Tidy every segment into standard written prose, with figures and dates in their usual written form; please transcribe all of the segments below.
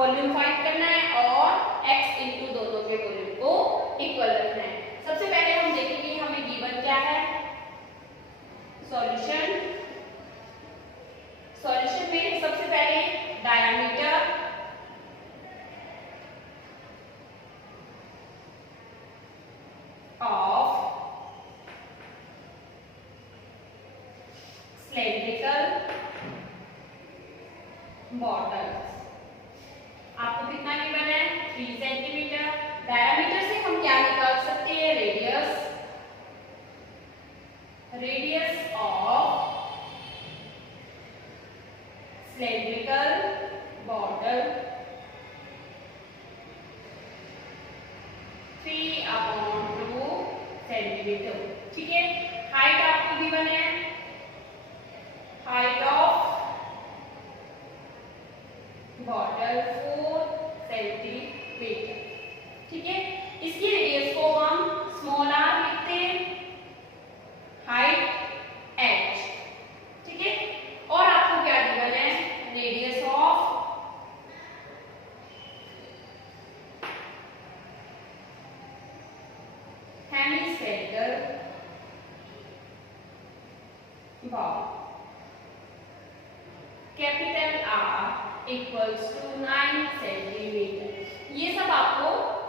Volume find करना है और x इंटू दोनों के वॉल्यूम को इक्वल रखना है। सबसे पहले हम देखेंगे हमें गिवन क्या है। सॉल्यूशन में सबसे पहले डायमीटर ऑफ सिलेंड्रिकल बॉटल्स आपको कितना गिवन है 3 सेंटीमीटर। डायमीटर से हम क्या निकाल सकते हैं radius of cylindrical bottle 3/2 centimetre. ठीक है, हाइट आपको गिवन है, हाइट ऑफ बॉटल 4 सेंटीमीटर। ठीक है, इसकी रेडियस को हम स्मॉल r लिखते हैं, हाइट h। ठीक है, और आपको क्या गिवन है radius of hemispherical bowl capital R equals to 9 centimetre. ये सब आपको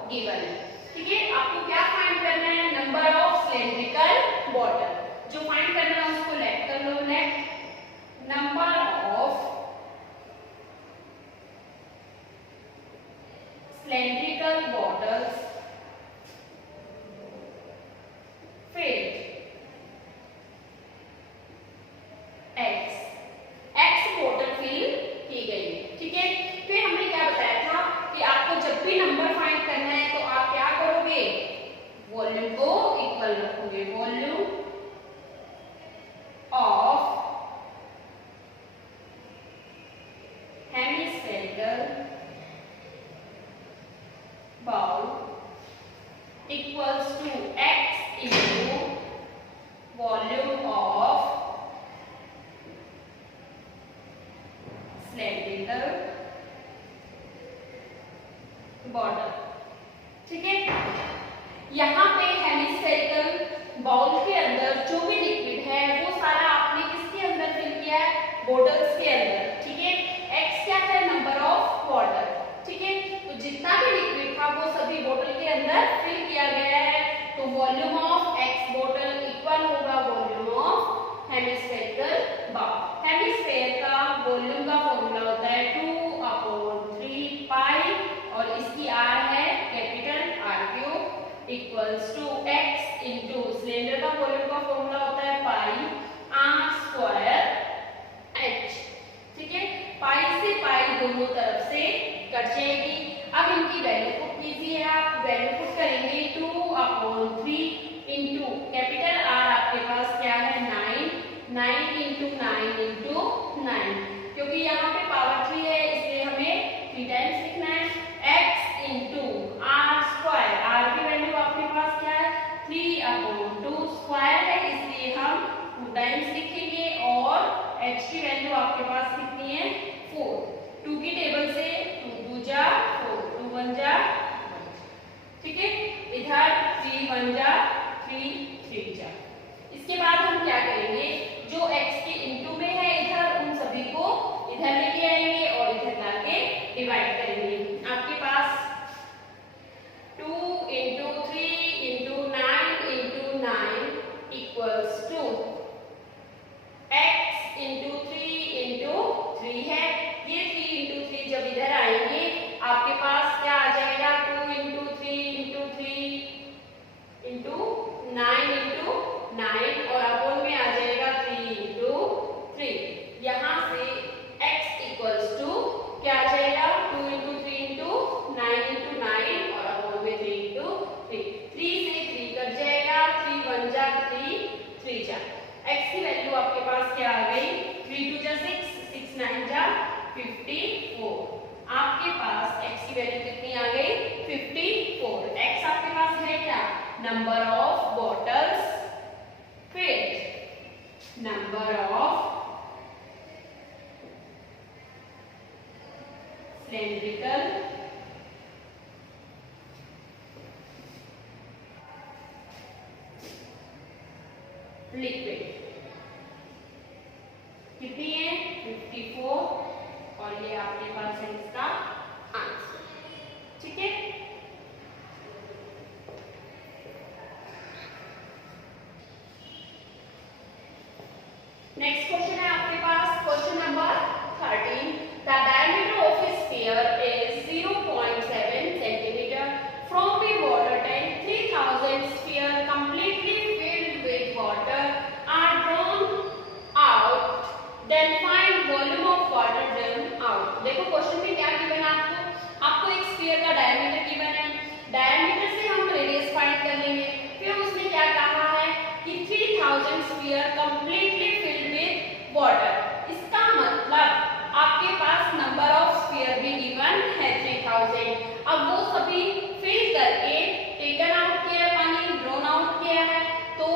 गिवन है। ठीक है, आपको क्या फाइंड करना है नंबर ऑफ सिलेंड्रिकल बॉटल। जो फाइंड करना है उसको लेट कर लो, let number of cylindrical bottles filled x बोतल फिल की गई। ठीक है, फिर हमने क्या बताया था कि आपको जब भी नंबर फाइंड करना है तो आप क्या करोगे वॉल्यूम को इक्वल रखोगे। Volume of hemispherical bowl equals to x into volume of cylindrical bottle. ठीक है, यहाँ पे हेमिस्फेरिकल बाउल के अंदर जो भी लिक्विड है वो सारा आपने किसके अंदर फिल किया है बॉटल्स के अंदर। ठीक है, x क्या है नंबर ऑफ बॉटल। ठीक है, तो जितना भी लिक्विड था वो सभी बॉटल के अंदर फिल किया गया है। तो volume of x bottle equal होगा volume of hemispherical bowl. Hemisphere का वॉल्यूम का फॉर्मूला होता है 2/3 पाई और इसकी r है capital R³ equals to x into cylinder का वॉल्यूम का फॉर्मूला होता है पाई r² h। ठीक है, पाई से पाई दोनों तरफ से कट जाएगी। अब इनकी वैल्यू पुट कीजिए, आप वैल्यू पुट करेंगे 2/3 इंटू कैपिटल R आपके पास क्या है 9 इंटू 9 क्योंकि यहाँ पे पावर 3 है इसलिए हमें 3 टाइम्स लिखना है। x इंटू r² r की वैल्यू आपके पास क्या है 3/2 स्क्वायर है इसलिए हम 2 टाइम्स लिखेंगे और h की वैल्यू आपके पास कितनी है 4। 2 की टेबल से 2 2 जा 4 2 1 जा 1। ठीक है, इधर 3 1 जा 3 3 जा। इसके बाद हम क्या करेंगे जो x के इंटू में है इधर उन सभी को इधर लेके आएंगे और इधर लाके डिवाइड करेंगे। आपके पास 2 into 3 into 9 equals to x into 3 into 3 है। ये 3 इंटू 3 जब इधर आएंगे आपके पास क्या आ जाएगा 2 इंटू 3 इंटू 3 इंटू 9 और अपोन में आ जाएगा 3 इंटू 3। यहाँ से x इक्वल्स टू क्या आ जाएगा 2 इंटू 3 इंटू 9 और अपोन में 3 इंटू 3। 3 से 3 कट जाएगा 3 1 जा 3 जा। x की वैल्यू आपके पास क्या आ गई 3 2 जा 6 6 9 जा 54। आपके पास x की वैल्यू कितनी आ गई 54। x आपके पास है क्या number of bottles field, number of cylindrical liquid. कितनी है 54 और ये आपके पास है इसका आंसर। ठीक है, नेक्स्ट क्वेश्चन है आपके पास question number 13। The diameter of a sphere is 0.7 centimeter. From a water tank, 3000 sphere completely filled with water are drawn out. Then find volume of water drawn out. देखो question में क्या given है आपको एक sphere का diameter given है, diameter से हम रेडियस फाइंड कर लेंगे। फिर उसने क्या कहा है कि 3000 sphere completely filled with water. इसका मतलब आपके पास नंबर ऑफ स्फीयर भी गिवन है 3000। अब वो सभी फिल करके टेकन आउट किया है, पानी ड्रॉन आउट किया है, तो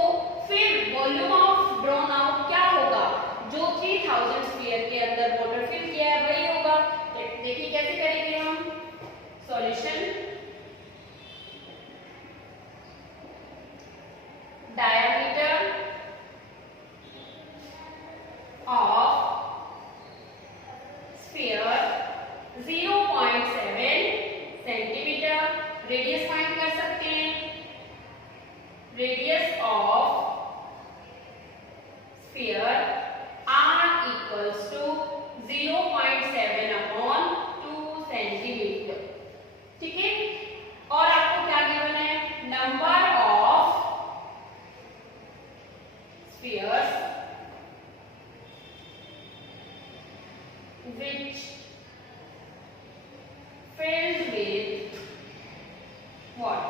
फिर वॉल्यूम ऑफ ड्रॉन आउट क्या होगा, जो 3000 स्फीयर के अंदर वाटर फिल किया है वही होगा। देखिए कैसे करेंगे हम solution. Diameter of sphere 0.7 centimetre. Radius find कर सकते हैं, radius of sphere r equals to 0.7 upon 2 centimetre. ठीक है, और आपको क्या गिवन है, number of spheres which filled with what,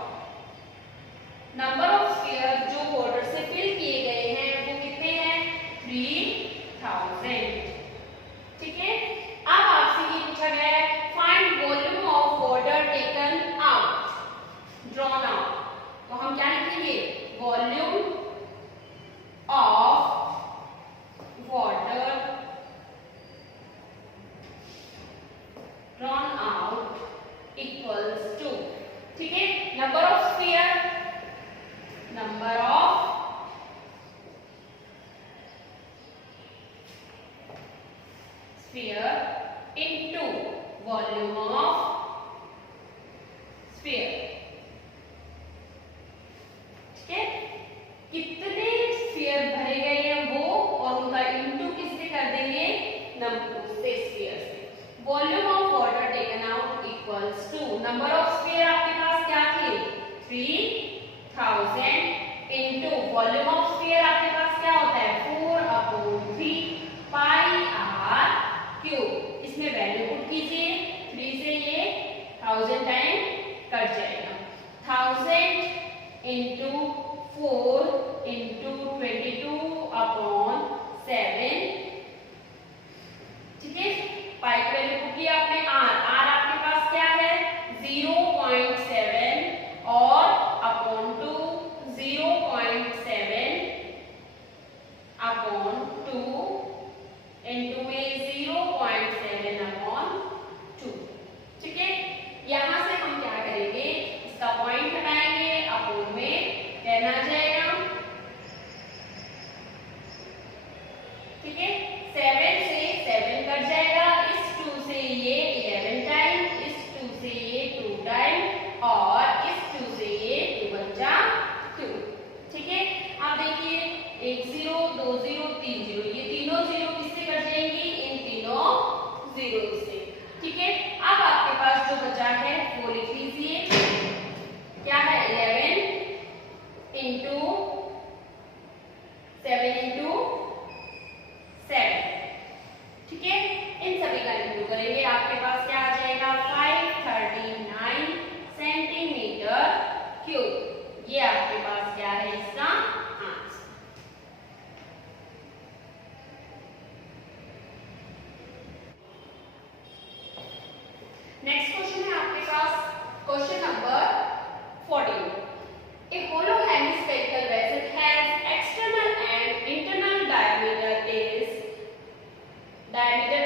number of sphere जो वाटर से फिल किए गए हैं वो कितने हैं 3000। ठीक है, अब आपसे ये पूछा गया है find volume of water taken out, drawn out. तो हम क्या लिखेंगे, volume of water drawn out equals to, ठीक है, number of sphere, number of sphere into volume of sphere. ठीक है, कितने स्फीयर भरे गए हैं वो और उनका इनटू किससे कर देंगे, नंबर से स्फीयर से। Volume of water taken out equals to, number of sphere आपके पास क्या थे 3000 इनटू वॉल्यूम ऑफ स्फीयर आपके पास क्या होता है 4/3 पाई r क्यूब। इसमें वैल्यू पुट कीजिए, 3 से ये 1000 टाइम कट जाएगा, 1000 इनटू 4 इनटू 22/7। ठीक है, पाई की वैल्यू पुट किया आपने, r आपके पास क्या है 0.7 और अपॉन 2 0.7 अपॉन 2 इनटू में 0.7 अपॉन 2। ठीक है, यहां से हम क्या करेंगे, इसका पॉइंट हटाएंगे, अपॉन में कहना जाएगा। ठीक है, 7 से 7 कट जाएगा, इस 2 से ये 11 टाइम, इस 2 से ये 2 टाइम और इस 2 से ये 2 बचा 2। ठीक है, अब देखिए 1 0 2 0 3 0, ये तीनों 0 किससे कट जाएंगी, इन तीनों 0 से। ठीक है, अब आपके पास जो बचा है वो लिख लीजिए, क्या है 11 इंटू 7 इंटू 7। ठीक है, इन सभी का इंटू करेंगे, आपके पास क्या आ जाएगा 539 सेंटीमीटर क्यूब। ये आपके पास क्या है इसका आंसर। नेक्स्ट क्वेश्चन है आपके पास question number 14। A hollow hemispherical vessel has external and internal diameter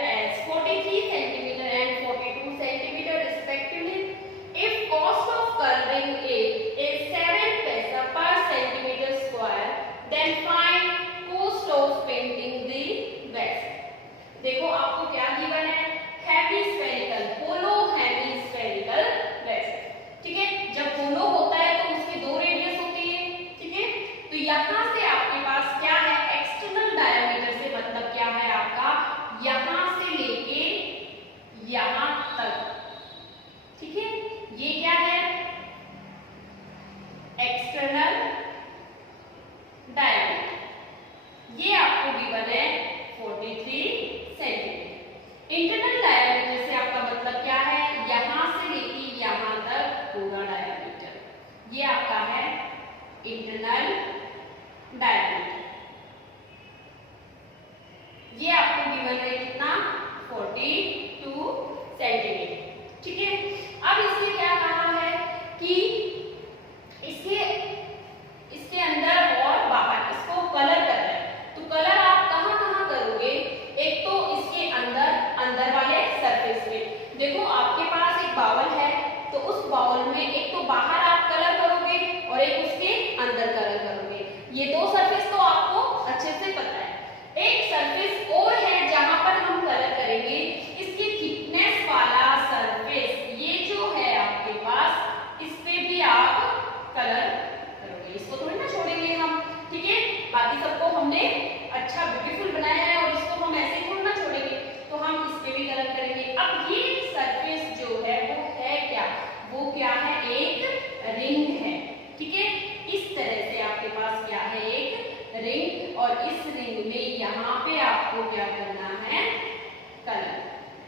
as 43 centimeter and 42 centimeter.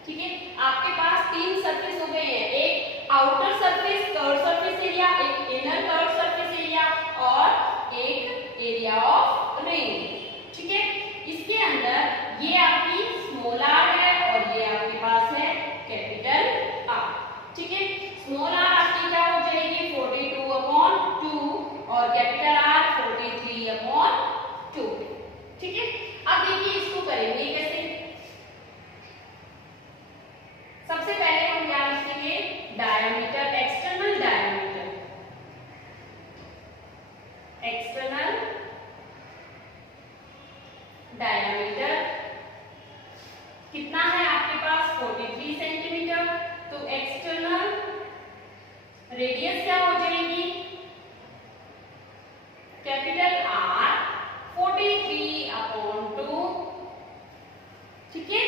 ठीक है, आपके पास तीन सरफेस हो गए हैं, एक outer surface curve surface area, एक इनर कर्व सरफेस एरिया और एक एरिया ऑफ रिंग। ठीक है, इसके अंदर ये आपकी स्मॉल आर है और ये आपके पास है कैपिटल आर। ठीक है, स्मॉल आर आपकी क्या हो जाएगी 42/2 और कैपिटल आर 43/2। ठीक है, अब देखिए इसको करेंगे कैसे। सबसे पहले हम क्या लिखेंगे, diameter, external diameter, external diameter कितना है आपके पास 43 सेंटीमीटर। तो एक्सटर्नल रेडियस क्या हो जाएगी कैपिटल आर 43/2। ठीक है,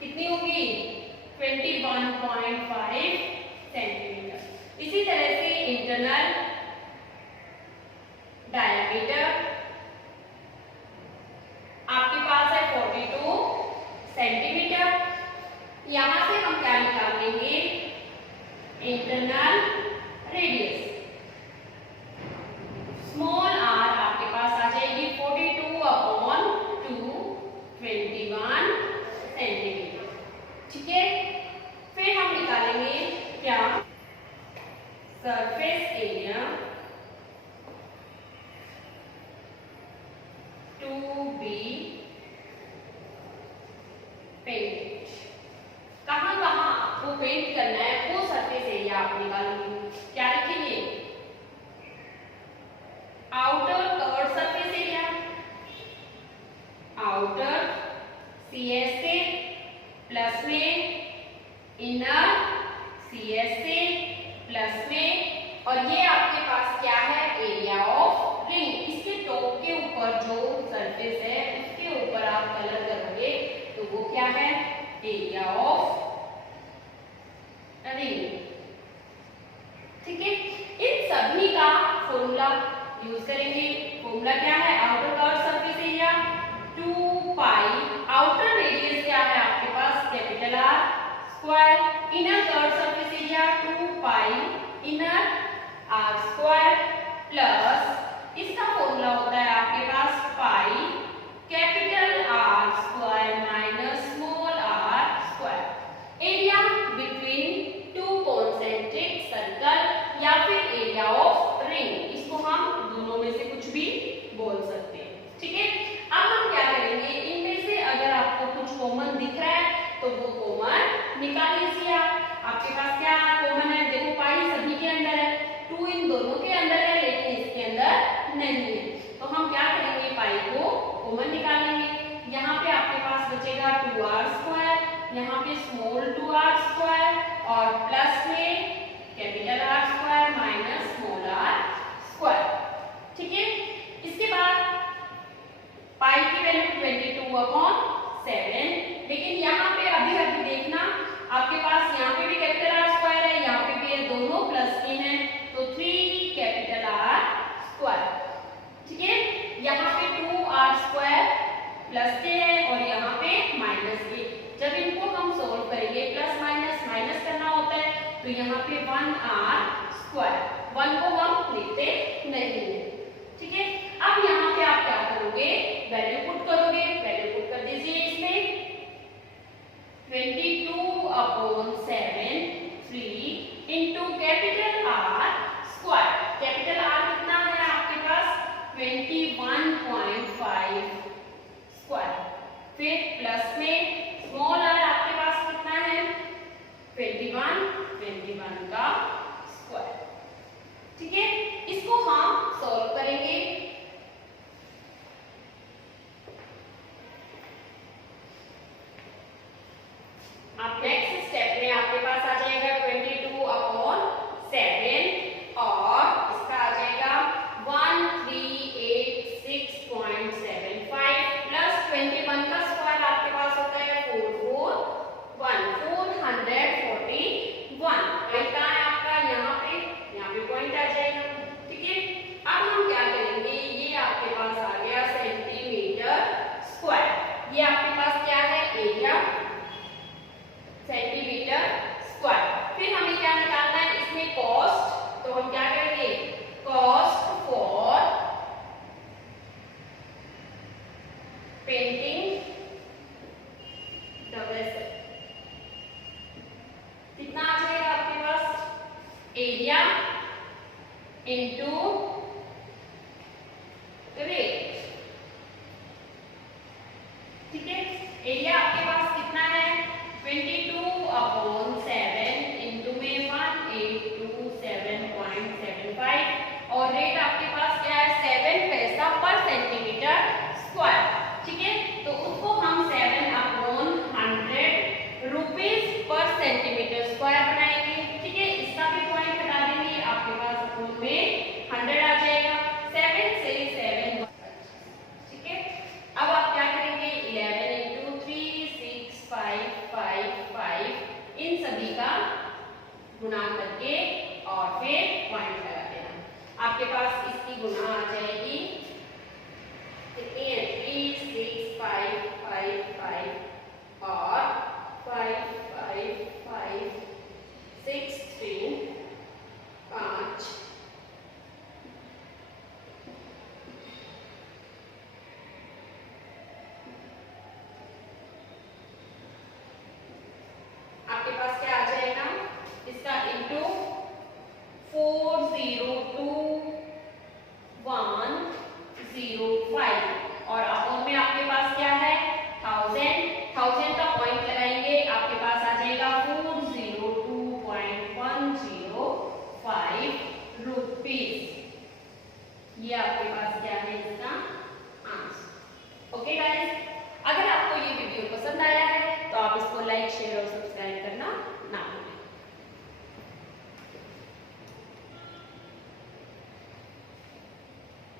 कितनी होगी 21.5 सेंटीमीटर। इसी तरह से इंटरनल डायमीटर आपके पास है 42 सेंटीमीटर। यहां से हम क्या निकाल लेंगे इंटरनल रेडियस, स्मॉल आर आपके पास आ जाएगी 42/2 21 सेंटीमीटर। ठीक है, फिर हम निकालेंगे क्या surface area to be painted. कहां कहां आपको पेंट करना है वो सरफेस एरिया आप निकालेंगे। क्या लिखेंगे outer curved surface area, outer CS से प्लस में इनर CS से प्लस में और ये आपके पास क्या है एरिया ऑफ रिंग। इसके टॉप के ऊपर जो सरफेस है उसके ऊपर आप कलर करोगे तो वो क्या है एरिया ऑफ रिंग। ठीक है, इन सभी का फॉर्मूला यूज करेंगे। फॉर्मूला क्या है outer curved surface area 2 pi, outer radius क्या है आपके पास capital R square, inner curved surface area 2 pi inner R square plus इसका फॉर्मूला होता है आपके पास pi capital R square minus small R square. Area between two concentric circle या फिर एरिया ऑफ रिंग, इसको हम दोनों में से कुछ भी बोल सकते हैं। ठीक है, अब हम क्या करेंगे इनमें से अगर आपको कुछ कॉमन दिख रहा है तो वो कॉमन निकाल लीजिए आप। आपके पास क्या कॉमन है देखो पाई सभी के अंदर है, 2 इन दोनों के अंदर है लेकिन इसके अंदर नहीं है। तो हम क्या करेंगे पाई को कॉमन निकाल लेंगे। यहाँ पे आपके पास बचेगा 2r स्क्वायर, यहाँ पे स्मॉल 2r स्क्वायर और प्लस में capital R square minus small r square. ठीक है, इसके बाद पाई की वैल्यू 22/7, लेकिन यहाँ पे अभी देखना आपके पास यहाँ पे भी कैपिटल R स्क्वायर है, यहाँ पे भी दोनों प्लस के हैं तो 3 कैपिटल R स्क्वायर। ठीक है, यहाँ पे 2r स्क्वायर प्लस के है और यहाँ पे माइनस के। जब इनको हम सोल्व करेंगे प्लस माइनस माइनस करना होता है तो यहाँ पे 1r स्क्वायर, 1 को हम लिखते नहीं है। ठीक है, अब यहाँ पे आप क्या करोगे वैल्यू पुट करोगे, वैल्यू पुट कर दीजिए इसमें 22/7 3 into capital R square. Capital R कितना है आपके पास 21.5 स्क्वायर, फिर प्लस में स्मॉल r आपके पास कितना है 21 का स्क्वायर। ठीक है, इसको हम सॉल्व करेंगे। आप नेक्स्ट स्टेप कितना आ जाएगा आपके पास, एरिया इनटू रेट। ठीक है, एरिया आपके पास कितना है 22/7 इंटू में 1827.75 और रेट आपके पास क्या है 7 पैसा पर सेंटीमीटर स्क्वायर। ठीक है, तो उसको हम 7/100 रुपीज पर सेंटीमीटर स्क्वायर बनाएंगे। ठीक है, इसका भी पॉइंट हटा देंगे, आपके पास अपोन में 100 आ जाएगा, 7 से 7। ठीक है, अब आप क्या करेंगे 11 इंटू 3 6 5 5 5 इन सभी का गुणा करके और फिर पॉइंट लगा देना। आपके पास इसकी गुणा आ जाएगी 3 6 5 5 5 और 5 5